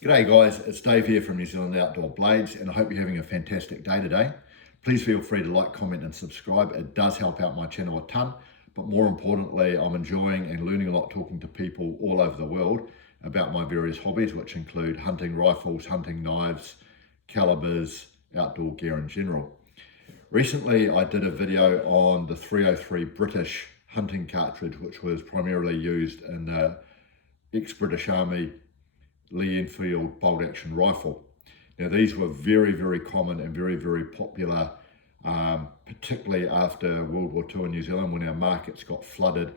G'day guys, it's Dave here from New Zealand Outdoor Blades, and I hope you're having a fantastic day today. Please feel free to like, comment and subscribe. It does help out my channel a ton, but more importantly, I'm enjoying and learning a lot talking to people all over the world about my various hobbies, which include hunting rifles, hunting knives, calibers, outdoor gear in general. Recently, I did a video on the 303 British hunting cartridge, which was primarily used in the ex-British Army Lee Enfield bolt action rifle. Now these were very, very common and very, very popular, particularly after World War II in New Zealand, when our markets got flooded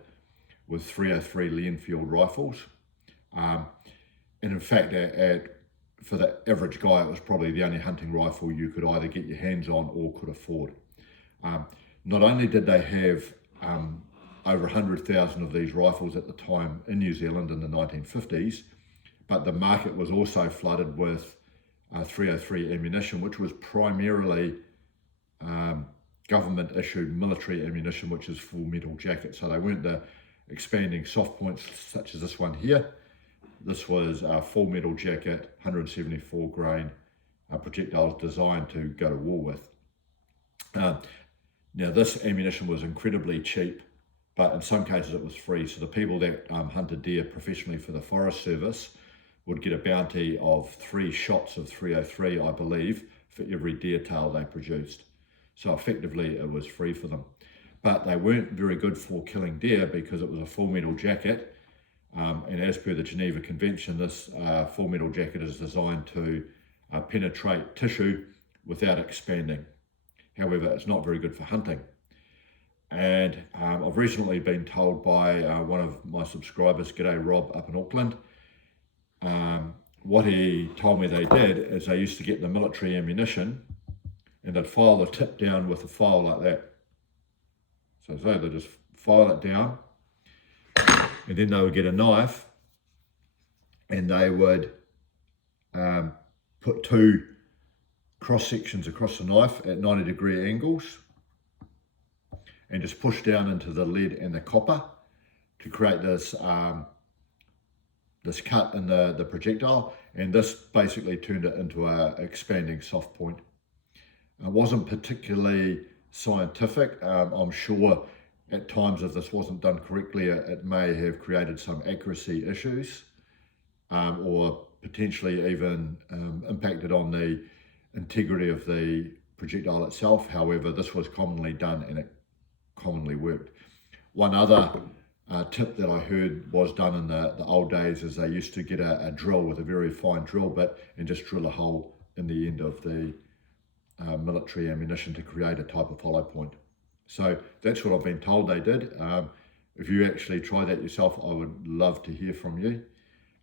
with 303 Lee Enfield rifles. And in fact, for the average guy, it was probably the only hunting rifle you could either get your hands on or could afford. Not only did they have over 100,000 of these rifles at the time in New Zealand in the 1950s, but the market was also flooded with 303 ammunition, which was primarily government issued military ammunition, which is full metal jacket. So they weren't the expanding soft points such as this one here. This was a full metal jacket, 174 grain projectiles designed to go to war with. Now this ammunition was incredibly cheap, but in some cases it was free. So the people that hunted deer professionally for the Forest Service would get a bounty of 3 shots of 303, I believe, for every deer tail they produced. So effectively it was free for them. But they weren't very good for killing deer because it was a full metal jacket. And as per the Geneva Convention, this full metal jacket is designed to penetrate tissue without expanding. However, it's not very good for hunting. And I've recently been told by one of my subscribers, G'day Rob up in Auckland, what he told me they did is they used to get the military ammunition and they'd file the tip down with a file like that. So they just file it down, and then they would get a knife and they would put 2 cross sections across the knife at 90-degree angles and just push down into the lead and the copper to create this cut in the projectile, and this basically turned it into a expanding soft point. It wasn't particularly scientific. I'm sure at times if this wasn't done correctly, it may have created some accuracy issues or potentially even impacted on the integrity of the projectile itself. However, this was commonly done and it commonly worked. One other tip that I heard was done in the old days is they used to get a drill with a very fine drill bit and just drill a hole in the end of the military ammunition to create a type of hollow point. So that's what I've been told they did. If you actually try that yourself, I would love to hear from you.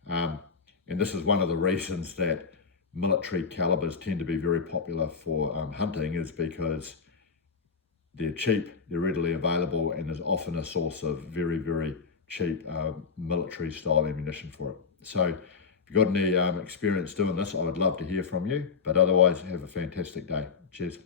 And this is one of the reasons that military calibers tend to be very popular for hunting, is because they're cheap, they're readily available, and there's often a source of very, very cheap military style ammunition for it. So if you've got any experience doing this, I would love to hear from you. But otherwise, have a fantastic day. Cheers.